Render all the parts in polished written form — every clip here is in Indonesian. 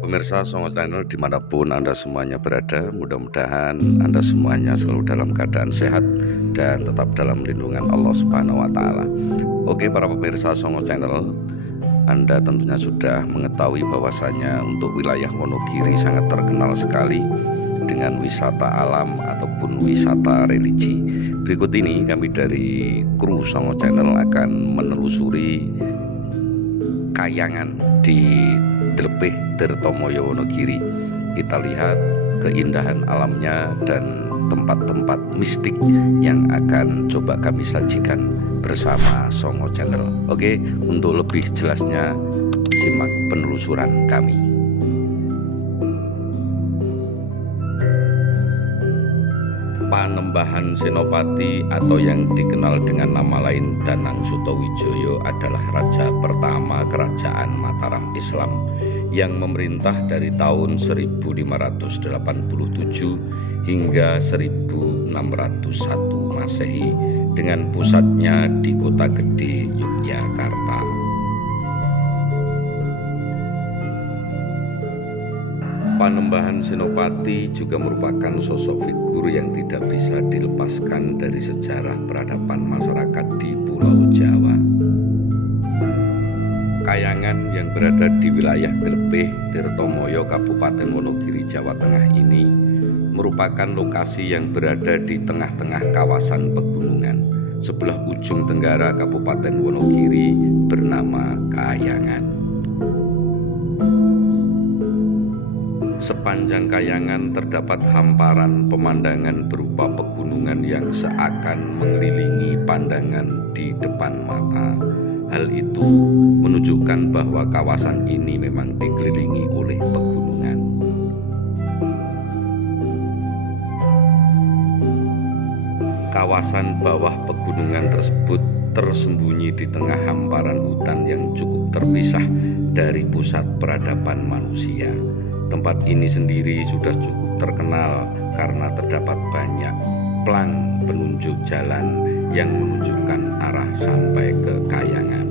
Pemirsa Songo Channel dimanapun Anda semuanya berada, mudah-mudahan Anda semuanya selalu dalam keadaan sehat dan tetap dalam lindungan Allah Subhanahu wa Ta'ala. Oke, para pemirsa Songo Channel, Anda tentunya sudah mengetahui bahwasanya untuk wilayah Wonogiri sangat terkenal sekali dengan wisata alam ataupun wisata religi. Berikut ini kami dari kru Songo Channel akan menelusuri kayangan di Dlepeh Tirtomoyo Wonogiri. Kita lihat keindahan alamnya dan tempat-tempat mistik yang akan coba kami sajikan bersama Songo Channel. Oke, untuk lebih jelasnya simak penelusuran kami. Panembahan Senopati atau yang dikenal dengan nama lain Danang Sutawijaya adalah raja pertama kerajaan Mataram Islam yang memerintah dari tahun 1587 hingga 1601 Masehi dengan pusatnya di Kota Gede, Yogyakarta. Panembahan Senopati juga merupakan sosok figur yang tidak bisa dilepaskan dari sejarah peradaban masyarakat di Pulau Jawa. Kayangan yang berada di wilayah Dlepeh Tirtomoyo, Kabupaten Wonogiri, Jawa Tengah ini merupakan lokasi yang berada di tengah-tengah kawasan pegunungan. Sebelah ujung tenggara Kabupaten Wonogiri bernama Kayangan. Sepanjang Kayangan terdapat hamparan pemandangan berupa pegunungan yang seakan mengelilingi pandangan di depan mata. Hal itu menunjukkan bahwa kawasan ini memang dikelilingi oleh pegunungan. Kawasan bawah pegunungan tersebut tersembunyi di tengah hamparan hutan yang cukup terpisah dari pusat peradaban manusia. Tempat ini sendiri sudah cukup terkenal karena terdapat banyak plang penunjuk jalan yang menunjukkan arah sampai ke Kayangan.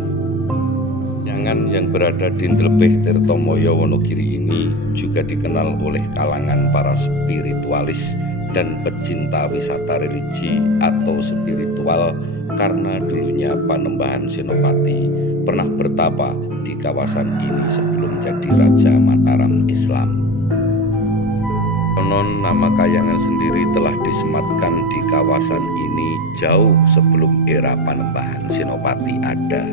Kayangan yang berada di Dlepeh Tirtomoyo Wonogiri ini juga dikenal oleh kalangan para spiritualis dan pecinta wisata religi atau spiritual karena dulunya Panembahan Senopati pernah bertapa di kawasan ini sebelum jadi Raja Mataram Islam. Konon nama Kayangan sendiri telah disematkan di kawasan ini jauh sebelum era Panembahan Senopati ada.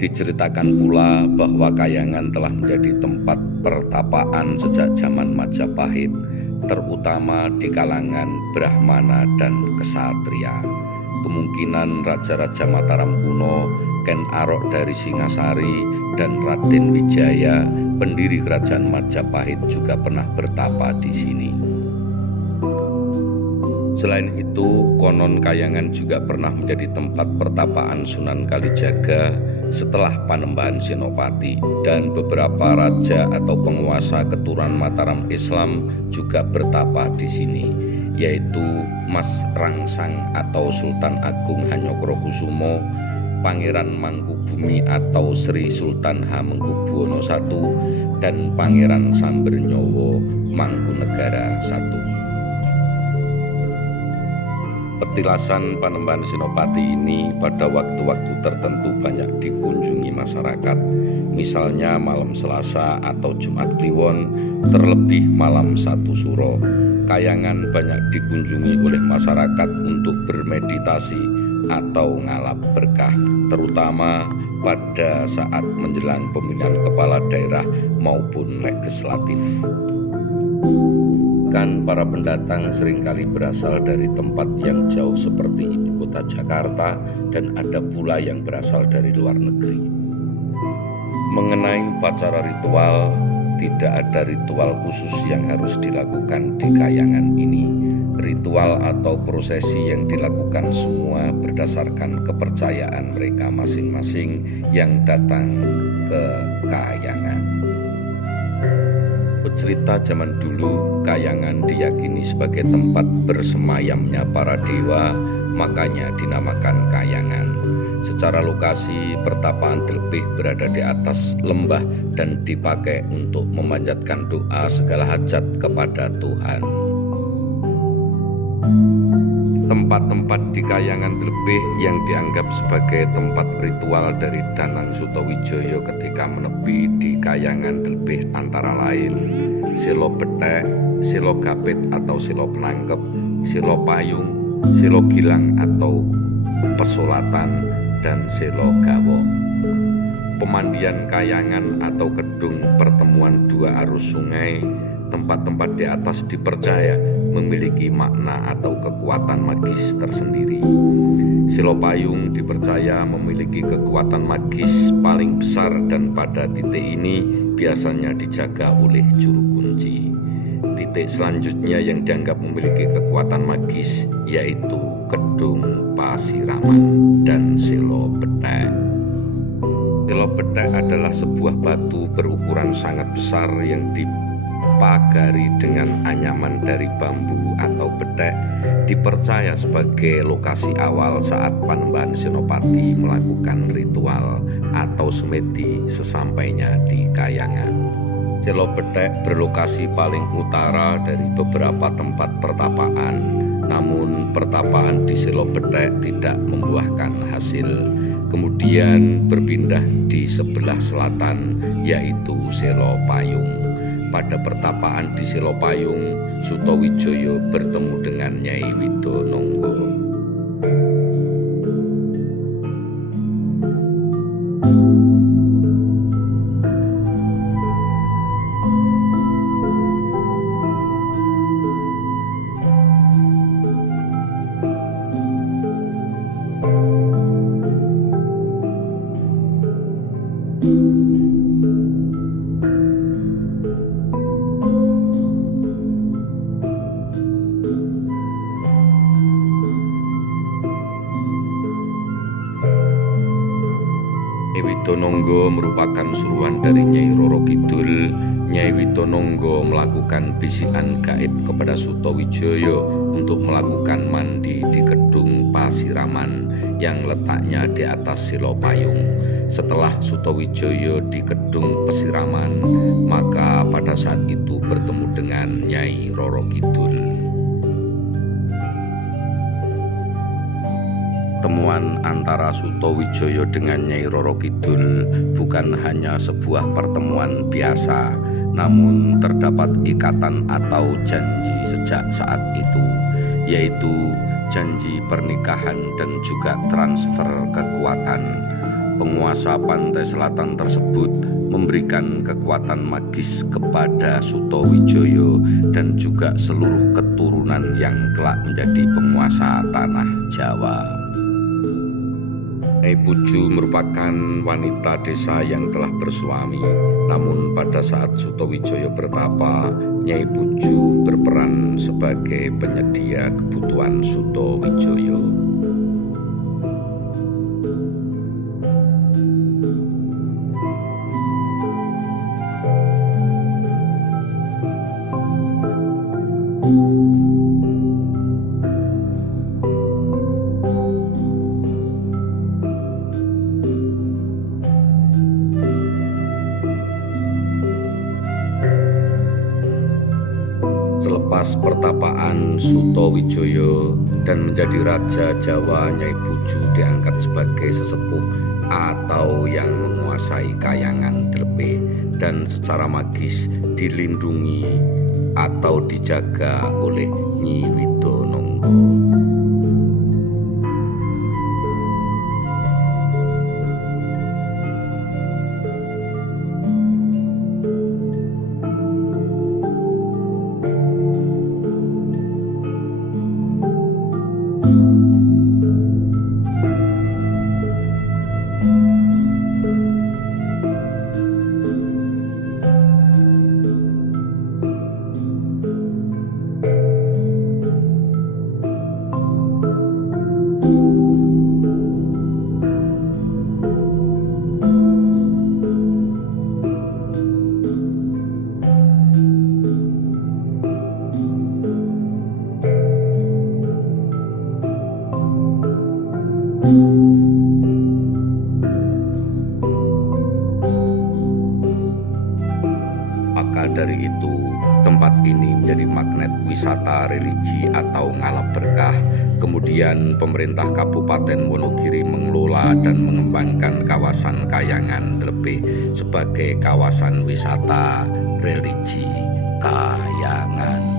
Diceritakan pula bahwa Kayangan telah menjadi tempat pertapaan sejak zaman Majapahit, terutama di kalangan Brahmana dan Ksatria. Kemungkinan raja-raja Mataram kuno, Ken Arok dari Singasari, dan Raden Wijaya, pendiri kerajaan Majapahit, juga pernah bertapa di sini. Selain itu, konon Kayangan juga pernah menjadi tempat pertapaan Sunan Kalijaga setelah Panembahan Senopati, dan beberapa raja atau penguasa keturunan Mataram Islam juga bertapa di sini, yaitu Mas Rangsang atau Sultan Agung Hanyokrokusumo, Pangeran Mangkubumi atau Sri Sultan Hamengkubuwono I, dan Pangeran Sambernyowo Mangkunegara I. Petilasan Panembahan Senopati ini pada waktu-waktu tertentu banyak dikunjungi masyarakat, misalnya malam Selasa atau Jumat Kliwon, terlebih malam 1 Suro. Kayangan banyak dikunjungi oleh masyarakat untuk bermeditasi atau ngalap berkah, terutama pada saat menjelang pemilihan kepala daerah maupun legislatif. Kan para pendatang seringkali berasal dari tempat yang jauh seperti ibu kota Jakarta, dan ada pula yang berasal dari luar negeri. Mengenai upacara ritual, tidak ada ritual khusus yang harus dilakukan di Kayangan ini. Ritual atau prosesi yang dilakukan semua berdasarkan kepercayaan mereka masing-masing yang datang ke Kayangan. Cerita zaman dulu, Kayangan diyakini sebagai tempat bersemayamnya para dewa, makanya dinamakan Kayangan. Secara lokasi, pertapaan Delebeh berada di atas lembah dan dipakai untuk memanjatkan doa segala hajat kepada Tuhan. Tempat-tempat di Kahyangan Delebeh yang dianggap sebagai tempat ritual dari Danang Sutawijaya ketika menepi di Kahyangan Delebeh antara lain Silo Bethek, Silo Gapit atau Silo Penangkep, Silo Payung, Silo Gilang atau Pesolatan, dan Selo Gawo. Pemandian Kahyangan atau gedung pertemuan dua arus sungai, tempat-tempat di atas dipercaya memiliki makna atau kekuatan magis tersendiri. Silo Payung dipercaya memiliki kekuatan magis paling besar dan pada titik ini biasanya dijaga oleh juru kunci. Titik selanjutnya yang dianggap memiliki kekuatan magis yaitu Gedung Pasiraman dan Silo Bethek. Silo Bethek adalah sebuah batu berukuran sangat besar yang dipagari dengan anyaman dari bambu atau bethek, dipercaya sebagai lokasi awal saat Panembahan Senopati melakukan ritual atau semedi sesampainya di Kahyangan. Silo Bethek berlokasi paling utara dari beberapa tempat pertapaan. Namun pertapaan di Silo Bethek tidak membuahkan hasil. Kemudian berpindah di sebelah selatan yaitu Silo Payung. Pada pertapaan di Silo Payung, Sutawijaya bertemu dengan Nyai Widononggo. Nyai Widononggo merupakan suruhan dari Nyai Roro Kidul. Nyai Widononggo melakukan bisikan gaib kepada Sutawijaya untuk melakukan mandi di Gedung Pasiraman yang letaknya di atas Silo Payung. Setelah Sutawijaya di Gedung Pasiraman, maka pada saat itu bertemu dengan Nyai Roro Kidul. Pertemuan antara Sutawijaya dengan Nyai Roro Kidul bukan hanya sebuah pertemuan biasa, namun terdapat ikatan atau janji sejak saat itu, yaitu janji pernikahan dan juga transfer kekuatan. Penguasa pantai selatan tersebut memberikan kekuatan magis kepada Sutawijaya dan juga seluruh keturunan yang kelak menjadi penguasa tanah Jawa. Nyai Puju merupakan wanita desa yang telah bersuami, namun pada saat Sutawijaya bertapa, Nyai Puju berperan sebagai penyedia kebutuhan Sutawijaya. Selepas pertapaan Sutawijaya dan menjadi Raja Jawa, Nyai Puju diangkat sebagai sesepuh atau yang menguasai Kahyangan Delebeh dan secara magis dilindungi atau dijaga oleh Nyi Widononggo. dari itu, tempat ini menjadi magnet wisata religi atau ngalap berkah. Kemudian pemerintah Kabupaten Wonogiri mengelola dan mengembangkan kawasan Kayangan Lebeh sebagai kawasan wisata religi Kayangan.